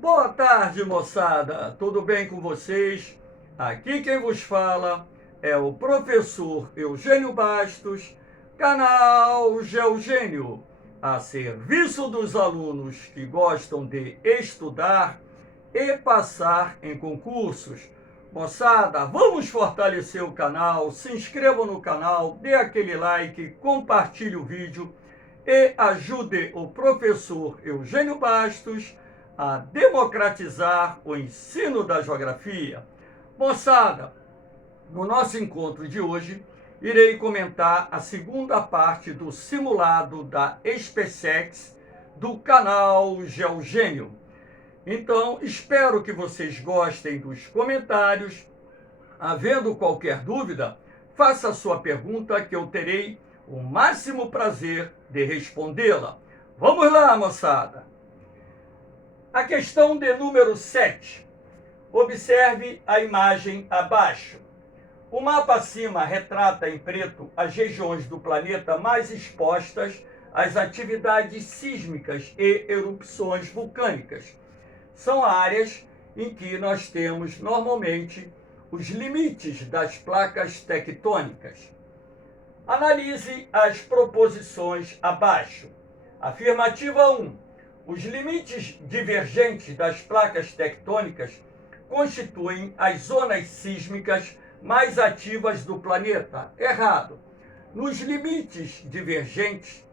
Boa tarde, moçada. Tudo bem com vocês? Aqui quem vos fala é o professor Eugênio Bastos, canal Geogênio, a serviço dos alunos que gostam de estudar e passar em concursos. Moçada, vamos fortalecer o canal, se inscrevam no canal, dê aquele like, compartilhe o vídeo e ajude o professor Eugênio Bastos a democratizar o ensino da geografia. Moçada, no nosso encontro de hoje, irei comentar a segunda parte do simulado da SpaceX do canal Geogênio. Então, espero que vocês gostem dos comentários. Havendo qualquer dúvida, faça a sua pergunta que eu terei o máximo prazer de respondê-la. Vamos lá, moçada! A questão de número 7. Observe a imagem abaixo. O mapa acima retrata em preto as regiões do planeta mais expostas às atividades sísmicas e erupções vulcânicas. São áreas em que nós temos normalmente os limites das placas tectônicas. Analise as proposições abaixo. Afirmativa 1. Os limites divergentes das placas tectônicas constituem as zonas sísmicas mais ativas do planeta. Errado. Nos limites divergentes,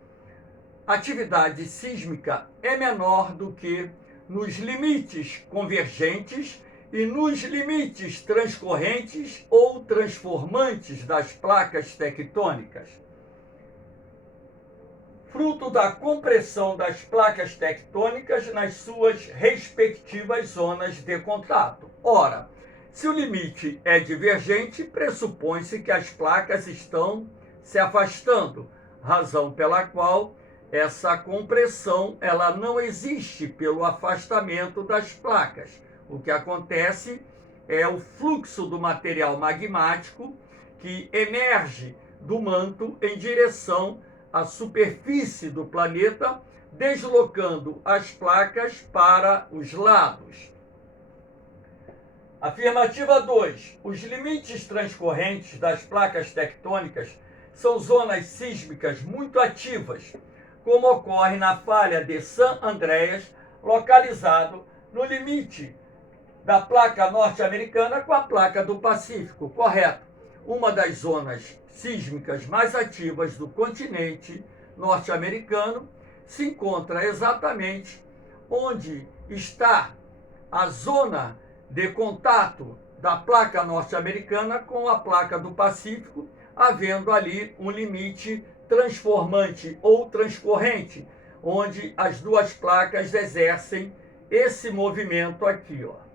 a atividade sísmica é menor do que nos limites convergentes e nos limites transcorrentes ou transformantes das placas tectônicas. Fruto da compressão das placas tectônicas nas suas respectivas zonas de contato. Ora, se o limite é divergente, pressupõe-se que as placas estão se afastando, razão pela qual essa compressão ela não existe pelo afastamento das placas. O que acontece é o fluxo do material magmático que emerge do manto em direção à superfície do planeta, deslocando as placas para os lados. Afirmativa 2. Os limites transcorrentes das placas tectônicas são zonas sísmicas muito ativas, como ocorre na falha de San Andreas, localizado no limite da placa norte-americana com a placa do Pacífico. Correto. Uma das zonas sísmicas mais ativas do continente norte-americano se encontra exatamente onde está a zona de contato da placa norte-americana com a placa do Pacífico, havendo ali um limite transformante ou transcorrente, onde as duas placas exercem esse movimento aqui, ó.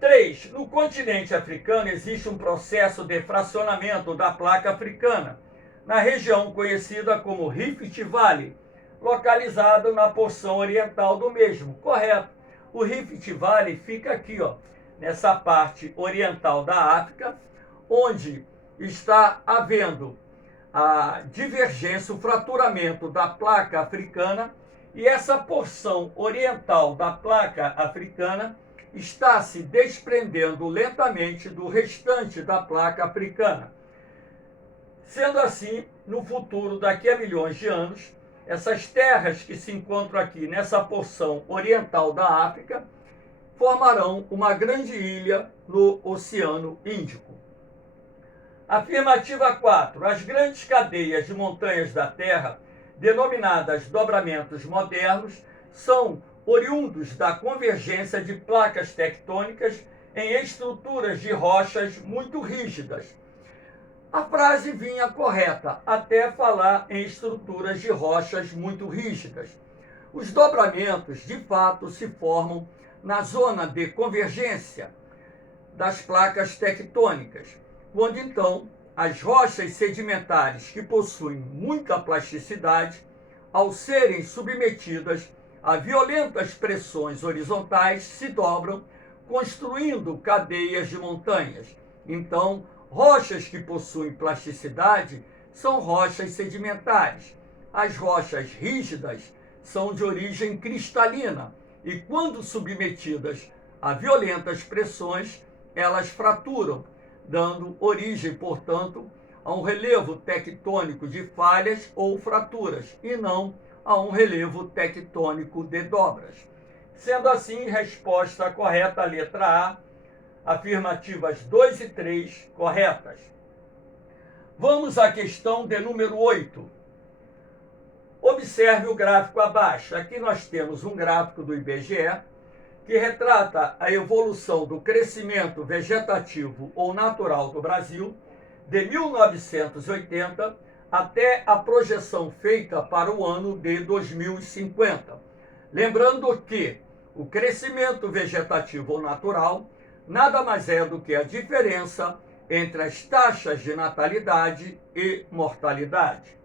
3. No continente africano existe um processo de fracionamento da placa africana, na região conhecida como Rift Valley, localizado na porção oriental do mesmo. Correto. O Rift Valley fica aqui, ó, nessa parte oriental da África, onde está havendo a divergência, o fraturamento da placa africana, e essa porção oriental da placa africana está se desprendendo lentamente do restante da placa africana. Sendo assim, no futuro, daqui a milhões de anos, essas terras que se encontram aqui nessa porção oriental da África formarão uma grande ilha no Oceano Índico. Afirmativa 4. As grandes cadeias de montanhas da Terra, denominadas dobramentos modernos, são oriundos da convergência de placas tectônicas em estruturas de rochas muito rígidas. A frase vinha correta até falar em estruturas de rochas muito rígidas. Os dobramentos, de fato, se formam na zona de convergência das placas tectônicas, quando então as rochas sedimentares que possuem muita plasticidade, ao serem submetidas a violentas pressões horizontais, se dobram, construindo cadeias de montanhas. Então, rochas que possuem plasticidade são rochas sedimentares. As rochas rígidas são de origem cristalina e, quando submetidas a violentas pressões, elas fraturam, dando origem, portanto, a um relevo tectônico de falhas ou fraturas, e não a um relevo tectônico de dobras. Sendo assim, resposta correta, a letra A, afirmativas 2 e 3 corretas. Vamos à questão de número 8. Observe o gráfico abaixo. Aqui nós temos um gráfico do IBGE que retrata a evolução do crescimento vegetativo ou natural do Brasil de 1980 até a projeção feita para o ano de 2050. Lembrando que o crescimento vegetativo ou natural nada mais é do que a diferença entre as taxas de natalidade e mortalidade.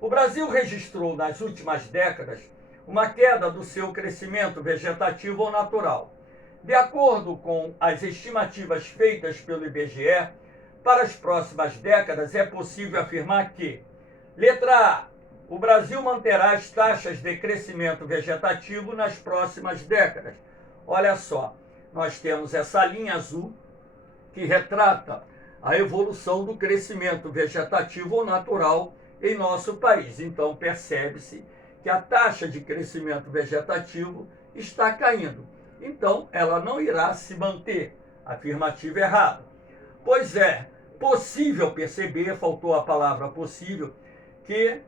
O Brasil registrou nas últimas décadas uma queda do seu crescimento vegetativo ou natural. De acordo com as estimativas feitas pelo IBGE, para as próximas décadas é possível afirmar que, letra A, o Brasil manterá as taxas de crescimento vegetativo nas próximas décadas. Olha só, nós temos essa linha azul que retrata a evolução do crescimento vegetativo ou natural em nosso país. Então, percebe-se que a taxa de crescimento vegetativo está caindo. Então, ela não irá se manter. Afirmativa errada. Pois é possível perceber, faltou a palavra possível, que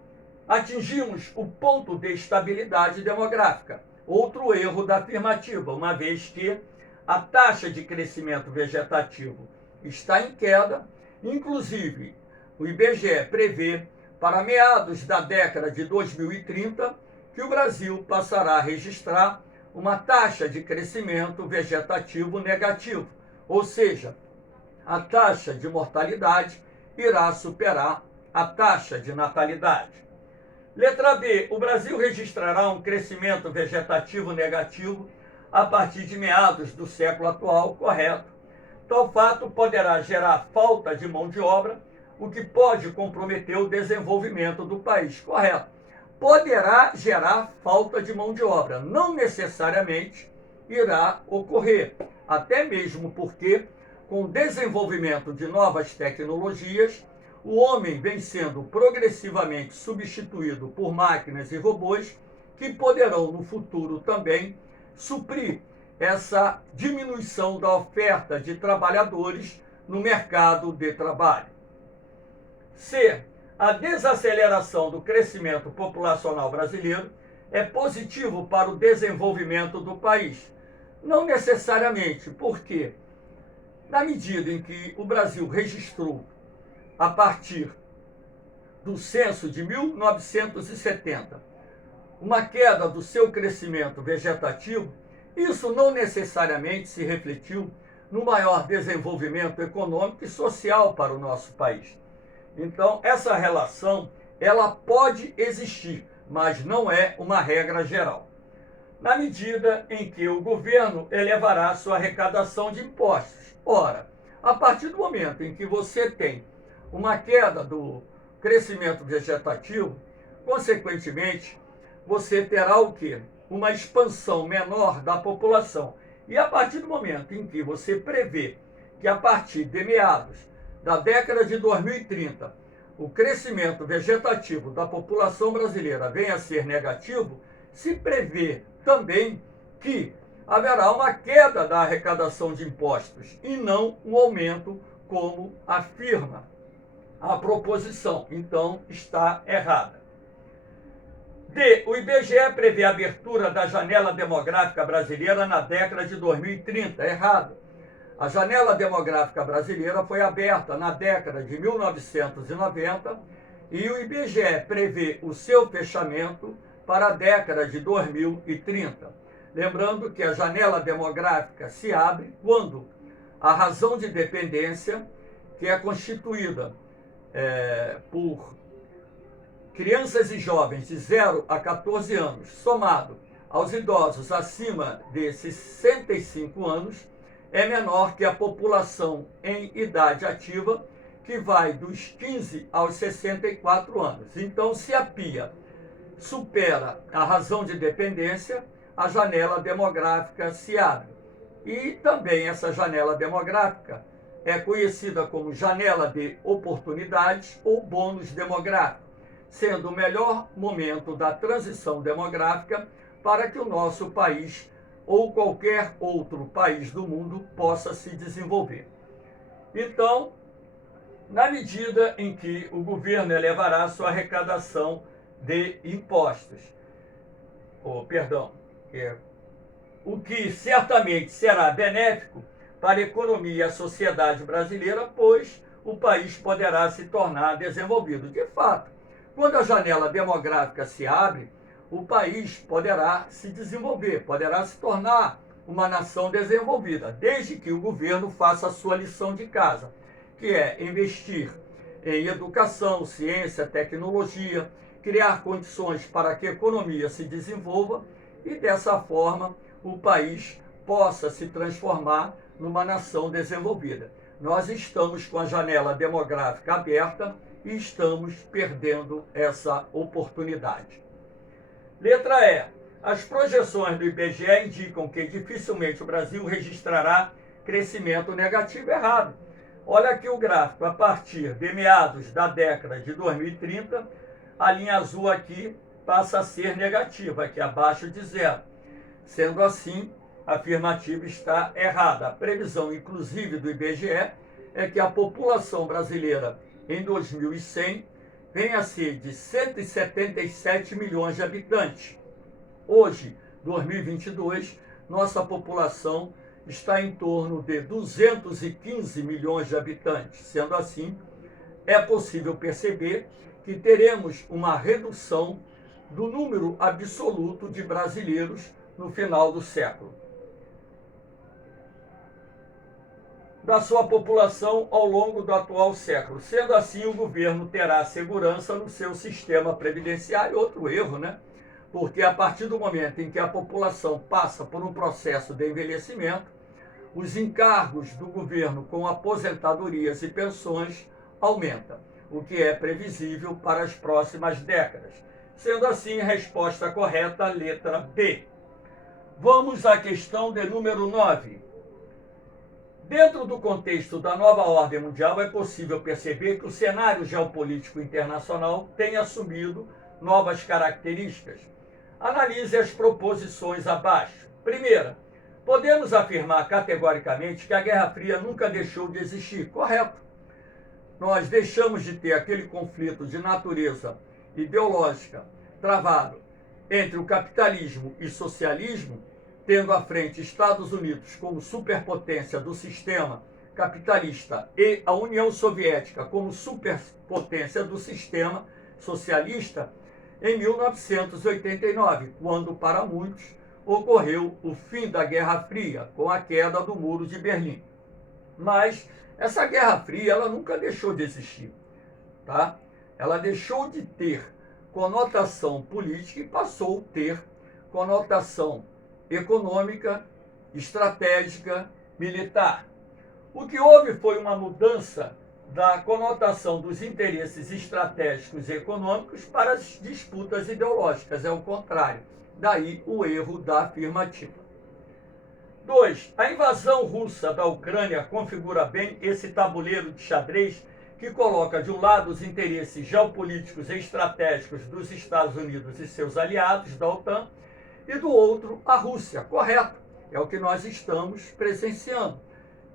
atingimos o ponto de estabilidade demográfica. Outro erro da afirmativa, uma vez que a taxa de crescimento vegetativo está em queda, inclusive o IBGE prevê para meados da década de 2030 que o Brasil passará a registrar uma taxa de crescimento vegetativo negativo, ou seja, a taxa de mortalidade irá superar a taxa de natalidade. Letra B, o Brasil registrará um crescimento vegetativo negativo a partir de meados do século atual, correto. Tal fato poderá gerar falta de mão de obra, o que pode comprometer o desenvolvimento do país, correto. Poderá gerar falta de mão de obra, não necessariamente irá ocorrer, até mesmo porque, com o desenvolvimento de novas tecnologias, o homem vem sendo progressivamente substituído por máquinas e robôs que poderão, no futuro também, suprir essa diminuição da oferta de trabalhadores no mercado de trabalho. C. A desaceleração do crescimento populacional brasileiro é positivo para o desenvolvimento do país. Não necessariamente, porque, na medida em que o Brasil registrou, a partir do censo de 1970, uma queda do seu crescimento vegetativo, isso não necessariamente se refletiu no maior desenvolvimento econômico e social para o nosso país. Então, essa relação, ela pode existir, mas não é uma regra geral. Na medida em que o governo elevará sua arrecadação de impostos. Ora, a partir do momento em que você tem uma queda do crescimento vegetativo, consequentemente, você terá o quê? Uma expansão menor da população. E a partir do momento em que você prevê que a partir de meados da década de 2030, o crescimento vegetativo da população brasileira venha a ser negativo, se prevê também que haverá uma queda da arrecadação de impostos e não um aumento, como afirma a proposição. Então, está errada. D. O IBGE prevê a abertura da janela demográfica brasileira na década de 2030. Errado. A janela demográfica brasileira foi aberta na década de 1990 e o IBGE prevê o seu fechamento para a década de 2030. Lembrando que a janela demográfica se abre quando a razão de dependência, que é constituída por crianças e jovens de 0 a 14 anos, somado aos idosos acima de 65 anos, é menor que a população em idade ativa, que vai dos 15 aos 64 anos. Então, se a PIA supera a razão de dependência, a janela demográfica se abre. E também essa janela demográfica é conhecida como janela de oportunidades ou bônus demográfico, sendo o melhor momento da transição demográfica para que o nosso país ou qualquer outro país do mundo possa se desenvolver. Então, na medida em que o governo elevará sua arrecadação de impostos, o que certamente será benéfico para a economia e a sociedade brasileira, pois o país poderá se tornar desenvolvido. De fato, quando a janela demográfica se abre, o país poderá se desenvolver, poderá se tornar uma nação desenvolvida, desde que o governo faça a sua lição de casa, que é investir em educação, ciência, tecnologia, criar condições para que a economia se desenvolva e, dessa forma, o país possa se transformar numa nação desenvolvida. Nós estamos com a janela demográfica aberta e estamos perdendo essa oportunidade. Letra E. As projeções do IBGE indicam que dificilmente o Brasil registrará crescimento negativo. Errado. Olha aqui o gráfico. A partir de meados da década de 2030, a linha azul aqui passa a ser negativa, aqui abaixo de zero. Sendo assim, a afirmativa está errada. A previsão, inclusive, do IBGE é que a população brasileira em 2100 venha a ser de 177 milhões de habitantes. Hoje, 2022, nossa população está em torno de 215 milhões de habitantes. Sendo assim, é possível perceber que teremos uma redução do número absoluto de brasileiros no final do século, da sua população ao longo do atual século. Sendo assim, o governo terá segurança no seu sistema previdenciário. Outro erro, né? Porque a partir do momento em que a população passa por um processo de envelhecimento, os encargos do governo com aposentadorias e pensões aumentam, o que é previsível para as próximas décadas. Sendo assim, a resposta correta, letra B. Vamos à questão de número 9. Dentro do contexto da nova ordem mundial, é possível perceber que o cenário geopolítico internacional tem assumido novas características. Analise as proposições abaixo. Primeira, podemos afirmar categoricamente que a Guerra Fria nunca deixou de existir. Correto. Nós deixamos de ter aquele conflito de natureza ideológica travado entre o capitalismo e socialismo, tendo à frente Estados Unidos como superpotência do sistema capitalista e a União Soviética como superpotência do sistema socialista, em 1989, quando, para muitos, ocorreu o fim da Guerra Fria, com a queda do Muro de Berlim. Mas essa Guerra Fria, ela nunca deixou de existir, tá? Ela deixou de ter conotação política e passou a ter conotação econômica, estratégica, militar. O que houve foi uma mudança da conotação dos interesses estratégicos e econômicos para as disputas ideológicas, é o contrário. Daí o erro da afirmativa. 2. A invasão russa da Ucrânia configura bem esse tabuleiro de xadrez que coloca de um lado os interesses geopolíticos e estratégicos dos Estados Unidos e seus aliados da OTAN e do outro a Rússia. Correto. É o que nós estamos presenciando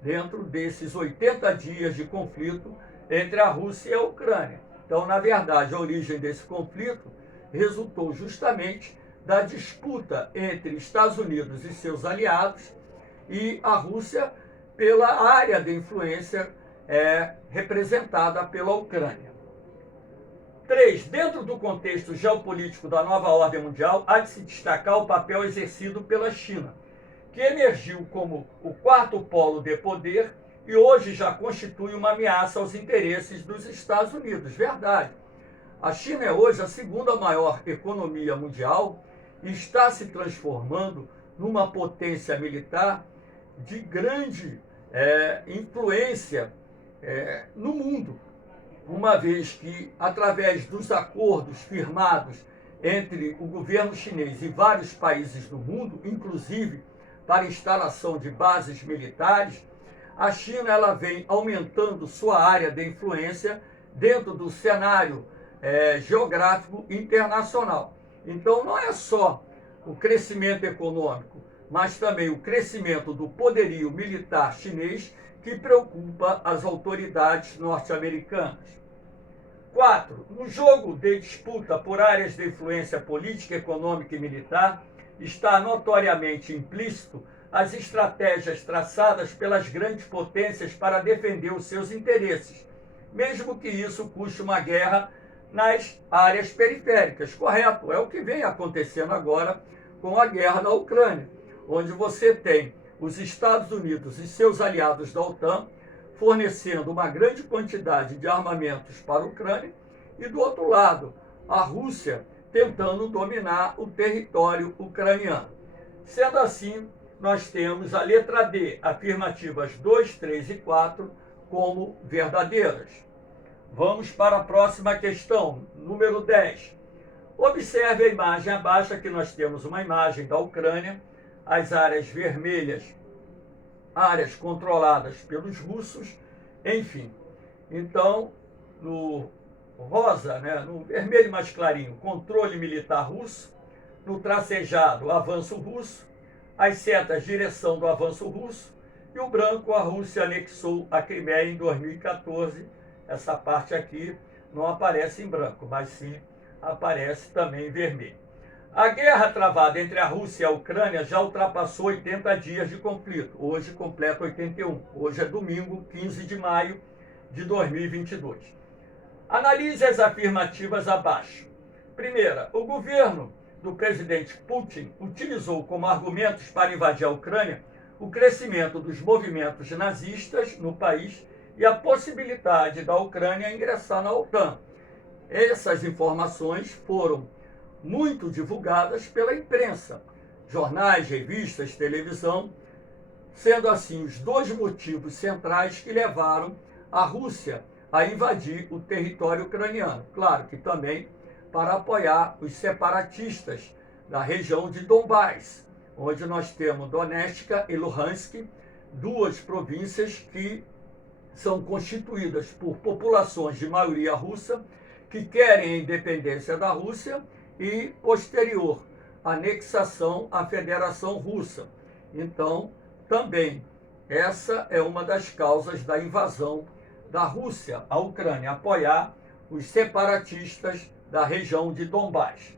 dentro desses 80 dias de conflito entre a Rússia e a Ucrânia. Então, na verdade, a origem desse conflito resultou justamente da disputa entre Estados Unidos e seus aliados e a Rússia pela área de influência representada pela Ucrânia. 3. Dentro do contexto geopolítico da nova ordem mundial, há de se destacar o papel exercido pela China, que emergiu como o quarto polo de poder e hoje já constitui uma ameaça aos interesses dos Estados Unidos. Verdade. A China é hoje a segunda maior economia mundial e está se transformando numa potência militar de grande influência no mundo, uma vez que, através dos acordos firmados entre o governo chinês e vários países do mundo, inclusive para instalação de bases militares, a China ela vem aumentando sua área de influência dentro do cenário geográfico internacional. Então, não é só o crescimento econômico, mas também o crescimento do poderio militar chinês que preocupa as autoridades norte-americanas. 4. No jogo de disputa por áreas de influência política, econômica e militar, está notoriamente implícito as estratégias traçadas pelas grandes potências para defender os seus interesses, mesmo que isso custe uma guerra nas áreas periféricas. Correto, é o que vem acontecendo agora com a guerra na Ucrânia, onde você tem os Estados Unidos e seus aliados da OTAN fornecendo uma grande quantidade de armamentos para a Ucrânia e, do outro lado, a Rússia tentando dominar o território ucraniano. Sendo assim, nós temos a letra D, afirmativas 2, 3 e 4, como verdadeiras. Vamos para a próxima questão, número 10. Observe a imagem abaixo, aqui nós temos uma imagem da Ucrânia, as áreas vermelhas, áreas controladas pelos russos, enfim. Então, no rosa, no vermelho mais clarinho, controle militar russo, no tracejado, avanço russo, as setas, direção do avanço russo, e o branco, a Rússia anexou a Crimeia em 2014. Essa parte aqui não aparece em branco, mas sim aparece também em vermelho. A guerra travada entre a Rússia e a Ucrânia já ultrapassou 80 dias de conflito. Hoje completa 81. Hoje é domingo, 15 de maio de 2022. Analise as afirmativas abaixo. Primeira, o governo do presidente Putin utilizou como argumentos para invadir a Ucrânia o crescimento dos movimentos nazistas no país e a possibilidade da Ucrânia ingressar na OTAN. Essas informações foram muito divulgadas pela imprensa, jornais, revistas, televisão, sendo assim os dois motivos centrais que levaram a Rússia a invadir o território ucraniano. Claro que também para apoiar os separatistas da região de Donbás, onde nós temos Donetsk e Luhansk, duas províncias que são constituídas por populações de maioria russa que querem a independência da Rússia e posterior anexação à Federação Russa. Então, também essa é uma das causas da invasão da Rússia à Ucrânia, apoiar os separatistas da região de Donbás.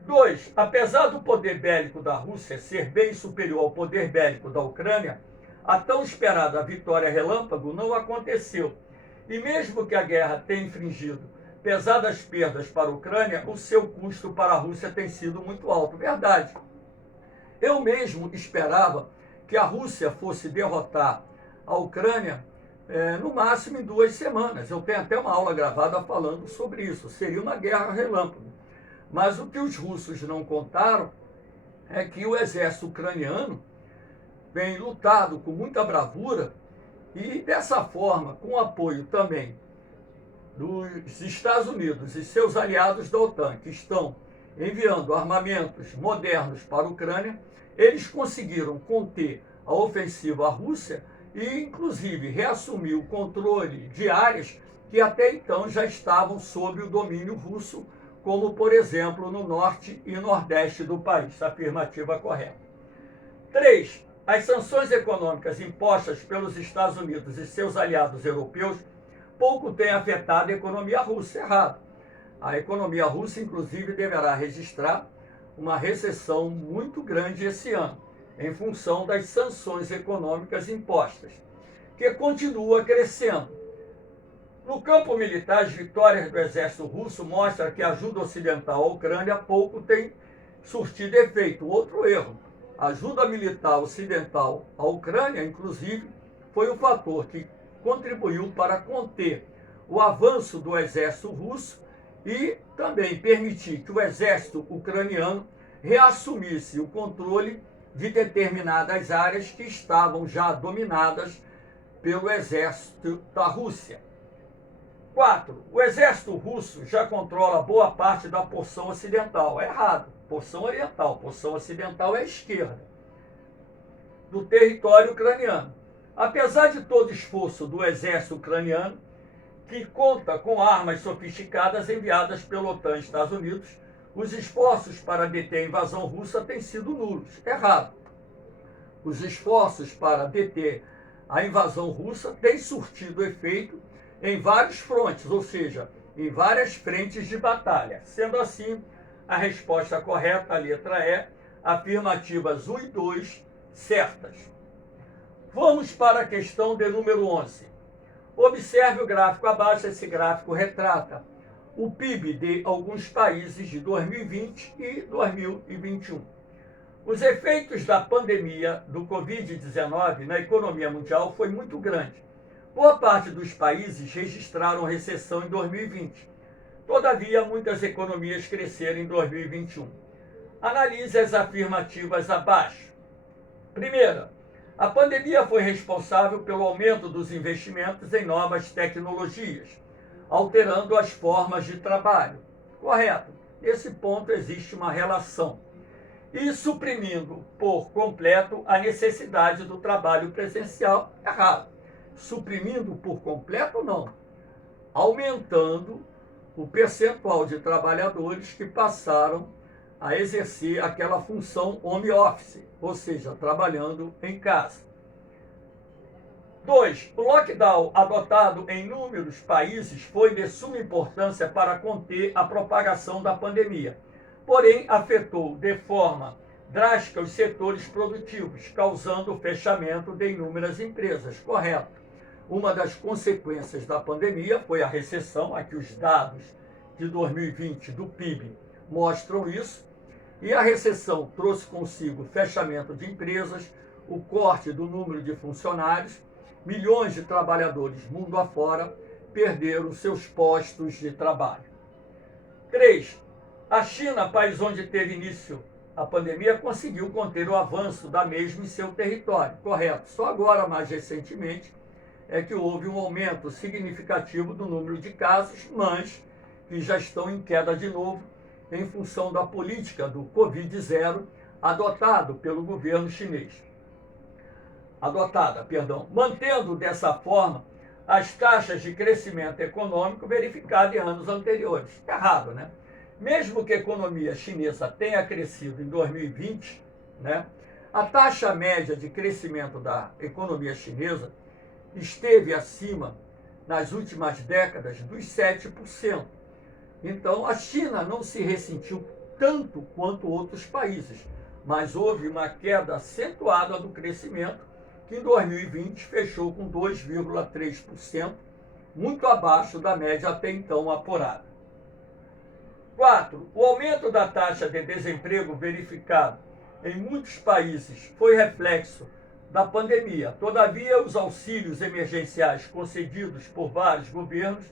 2. Apesar do poder bélico da Rússia ser bem superior ao poder bélico da Ucrânia, a tão esperada vitória relâmpago não aconteceu. E mesmo que a guerra tenha infligido pesadas perdas para a Ucrânia, o seu custo para a Rússia tem sido muito alto. Verdade. Eu mesmo esperava que a Rússia fosse derrotar a Ucrânia no máximo em 2 semanas. Eu tenho até uma aula gravada falando sobre isso. Seria uma guerra relâmpago. Mas o que os russos não contaram é que o exército ucraniano vem lutado com muita bravura e, dessa forma, com apoio também dos Estados Unidos e seus aliados da OTAN, que estão enviando armamentos modernos para a Ucrânia, eles conseguiram conter a ofensiva à Rússia e, inclusive, reassumir o controle de áreas que até então já estavam sob o domínio russo, como, por exemplo, no norte e nordeste do país. Afirmativa correta. 3. As sanções econômicas impostas pelos Estados Unidos e seus aliados europeus pouco têm afetado a economia russa. Errado. A economia russa, inclusive, deverá registrar uma recessão muito grande esse ano, em função das sanções econômicas impostas, que continua crescendo. No campo militar, as vitórias do exército russo mostram que a ajuda ocidental à Ucrânia pouco tem surtido efeito. Outro erro. A ajuda militar ocidental à Ucrânia, inclusive, foi o fator que contribuiu para conter o avanço do exército russo e também permitir que o exército ucraniano reassumisse o controle de determinadas áreas que estavam já dominadas pelo exército da Rússia. 4. O exército russo já controla boa parte da porção ocidental. É errado. Porção oriental. Porção ocidental é a esquerda do território ucraniano. Apesar de todo o esforço do exército ucraniano, que conta com armas sofisticadas enviadas pela OTAN e Estados Unidos, os esforços para deter a invasão russa têm sido nulos. Errado. Os esforços para deter a invasão russa têm surtido efeito em vários frontes, ou seja, em várias frentes de batalha. Sendo assim, a resposta correta, a letra E, afirmativas 1 e 2, certas. Vamos para a questão de número 11. Observe o gráfico abaixo. Esse gráfico retrata o PIB de alguns países de 2020 e 2021. Os efeitos da pandemia do Covid-19 na economia mundial foi muito grande. Boa parte dos países registraram recessão em 2020. Todavia, muitas economias cresceram em 2021. Analise as afirmativas abaixo. Primeira, a pandemia foi responsável pelo aumento dos investimentos em novas tecnologias, alterando as formas de trabalho. Correto. Nesse ponto existe uma relação. E suprimindo por completo a necessidade do trabalho presencial. Errado. Suprimindo por completo, não. Aumentando o percentual de trabalhadores que passaram a exercer aquela função home office, ou seja, trabalhando em casa. 2. O lockdown adotado em inúmeros países foi de suma importância para conter a propagação da pandemia, porém afetou de forma drástica os setores produtivos, causando o fechamento de inúmeras empresas. Correto. Uma das consequências da pandemia foi a recessão. Aqui os dados de 2020 do PIB mostram isso. E a recessão trouxe consigo o fechamento de empresas, o corte do número de funcionários, milhões de trabalhadores mundo afora perderam seus postos de trabalho. 3. A China, país onde teve início a pandemia, conseguiu conter o avanço da mesma em seu território. Correto. Só agora, mais recentemente, é que houve um aumento significativo do número de casos, mas que já estão em queda de novo, em função da política do Covid-0 adotado pelo governo chinês. Mantendo dessa forma as taxas de crescimento econômico verificadas em anos anteriores. Errado, né? Mesmo que a economia chinesa tenha crescido em 2020, né, a taxa média de crescimento da economia chinesa esteve acima, nas últimas décadas, dos 7%. Então, a China não se ressentiu tanto quanto outros países, mas houve uma queda acentuada do crescimento, que em 2020 fechou com 2,3%, muito abaixo da média até então apurada. 4. O aumento da taxa de desemprego verificado em muitos países foi reflexo da pandemia. Todavia, os auxílios emergenciais concedidos por vários governos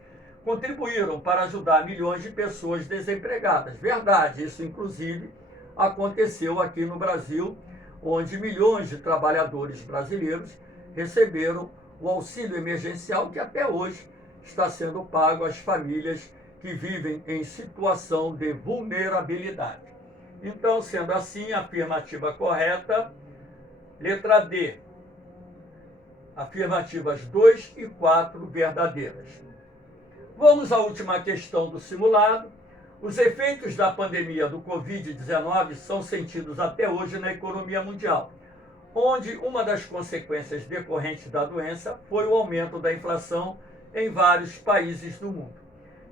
contribuíram para ajudar milhões de pessoas desempregadas. Verdade, isso inclusive aconteceu aqui no Brasil, onde milhões de trabalhadores brasileiros receberam o auxílio emergencial que até hoje está sendo pago às famílias que vivem em situação de vulnerabilidade. Então, sendo assim, a afirmativa correta, letra D. Afirmativas 2 e 4 verdadeiras. Vamos à última questão do simulado. Os efeitos da pandemia do Covid-19 são sentidos até hoje na economia mundial, onde uma das consequências decorrentes da doença foi o aumento da inflação em vários países do mundo.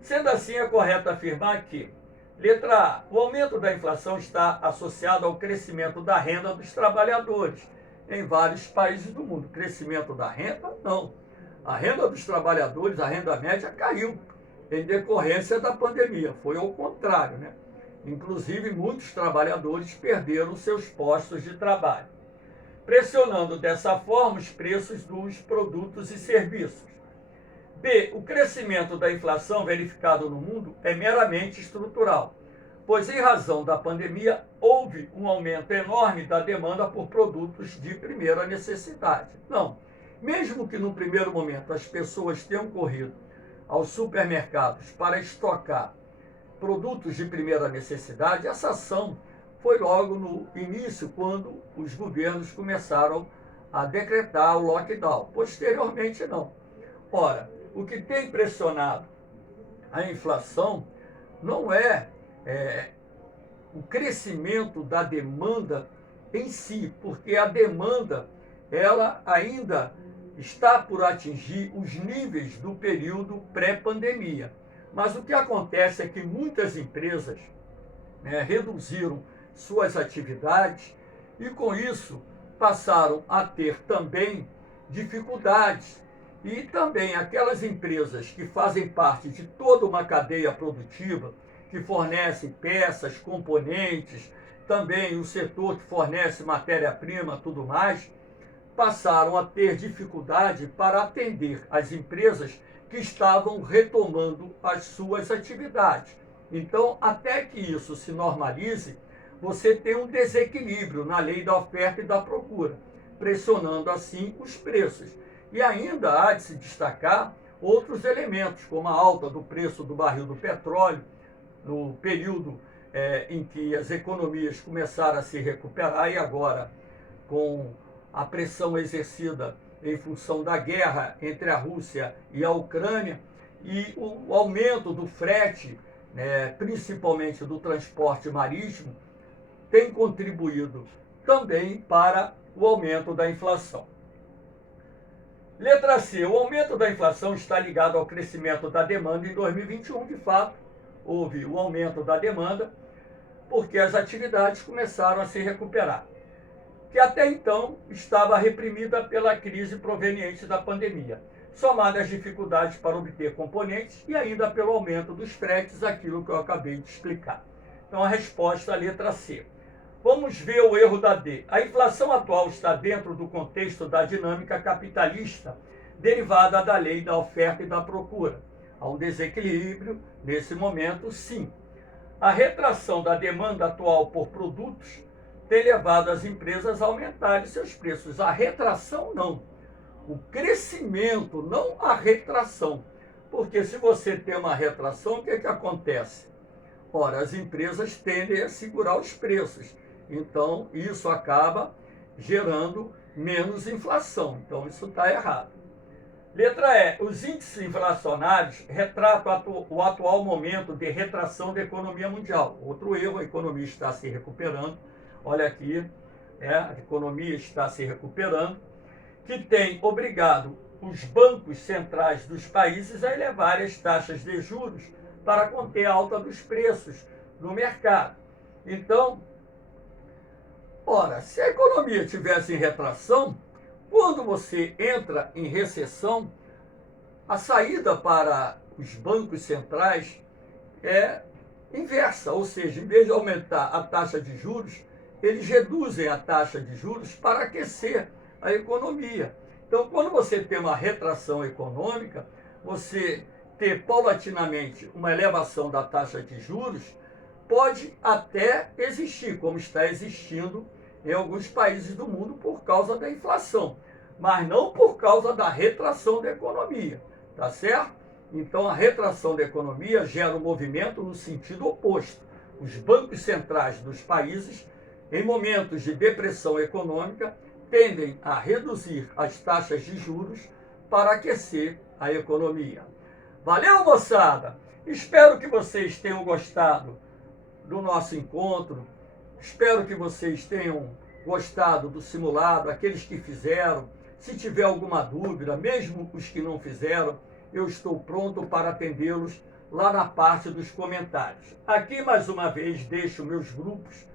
Sendo assim, é correto afirmar que, letra A, o aumento da inflação está associado ao crescimento da renda dos trabalhadores em vários países do mundo. Crescimento da renda? Não. A renda dos trabalhadores, a renda média, caiu em decorrência da pandemia. Foi ao contrário, né? Inclusive, muitos trabalhadores perderam seus postos de trabalho, pressionando dessa forma os preços dos produtos e serviços. B. O crescimento da inflação verificado no mundo é meramente estrutural, pois em razão da pandemia houve um aumento enorme da demanda por produtos de primeira necessidade. Não. Mesmo que no primeiro momento as pessoas tenham corrido aos supermercados para estocar produtos de primeira necessidade, essa ação foi logo no início, quando os governos começaram a decretar o lockdown. Posteriormente, não. Ora, o que tem pressionado a inflação não é o crescimento da demanda em si, porque a demanda ela ainda está por atingir os níveis do período pré-pandemia. Mas o que acontece é que muitas empresas reduziram suas atividades e, com isso, passaram a ter também dificuldades. E também aquelas empresas que fazem parte de toda uma cadeia produtiva, que fornecem peças, componentes, também o setor que fornece matéria-prima, tudo mais, passaram a ter dificuldade para atender as empresas que estavam retomando as suas atividades. Então, até que isso se normalize, você tem um desequilíbrio na lei da oferta e da procura, pressionando assim os preços. E ainda há de se destacar outros elementos, como a alta do preço do barril do petróleo, no período em que as economias começaram a se recuperar, e agora com a pressão exercida em função da guerra entre a Rússia e a Ucrânia, e o aumento do frete, principalmente do transporte marítimo, tem contribuído também para o aumento da inflação. Letra C. O aumento da inflação está ligado ao crescimento da demanda em 2021. De fato, houve o aumento da demanda porque as atividades começaram a se recuperar, que até então estava reprimida pela crise proveniente da pandemia, somada às dificuldades para obter componentes e ainda pelo aumento dos fretes, aquilo que eu acabei de explicar. Então, a resposta é a letra C. Vamos ver o erro da D. A inflação atual está dentro do contexto da dinâmica capitalista derivada da lei da oferta e da procura. Há um desequilíbrio nesse momento, sim. A retração da demanda atual por produtos tem levado as empresas a aumentarem seus preços. A retração não. O crescimento, não a retração. Porque se você tem uma retração, o que acontece? Ora, as empresas tendem a segurar os preços. Então, isso acaba gerando menos inflação. Então, isso está errado. Letra E. Os índices inflacionários retratam o atual momento de retração da economia mundial. Outro erro, a economia está se recuperando. Olha aqui, a economia está se recuperando, que tem obrigado os bancos centrais dos países a elevarem as taxas de juros para conter a alta dos preços no mercado. Então, ora, se a economia estivesse em retração, quando você entra em recessão, a saída para os bancos centrais é inversa, ou seja, em vez de aumentar a taxa de juros, eles reduzem a taxa de juros para aquecer a economia. Então, quando você tem uma retração econômica, você ter paulatinamente uma elevação da taxa de juros pode até existir, como está existindo em alguns países do mundo por causa da inflação, mas não por causa da retração da economia, tá certo? Então, a retração da economia gera um movimento no sentido oposto. Os bancos centrais dos países, em momentos de depressão econômica, tendem a reduzir as taxas de juros para aquecer a economia. Valeu, moçada! Espero que vocês tenham gostado do nosso encontro. Espero que vocês tenham gostado do simulado, aqueles que fizeram. Se tiver alguma dúvida, mesmo os que não fizeram, eu estou pronto para atendê-los lá na parte dos comentários. Aqui, mais uma vez, deixo meus grupos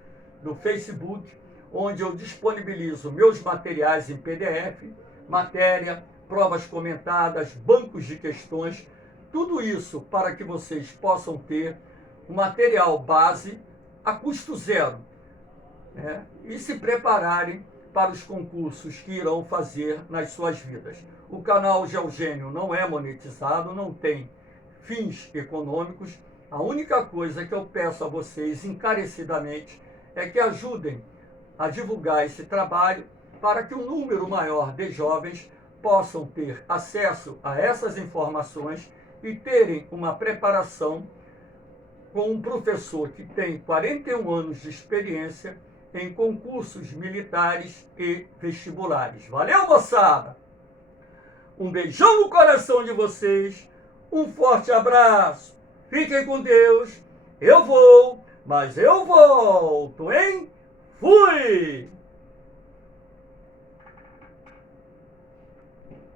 no Facebook, onde eu disponibilizo meus materiais em PDF, matéria, provas comentadas, bancos de questões, tudo isso para que vocês possam ter um material base a custo zero, e se prepararem para os concursos que irão fazer nas suas vidas. O canal Geogênio não é monetizado, não tem fins econômicos. A única coisa que eu peço a vocês encarecidamente é que ajudem a divulgar esse trabalho para que um número maior de jovens possam ter acesso a essas informações e terem uma preparação com um professor que tem 41 anos de experiência em concursos militares e vestibulares. Valeu, moçada! Um beijão no coração de vocês, um forte abraço, fiquem com Deus, eu vou, mas eu volto, hein? Fui!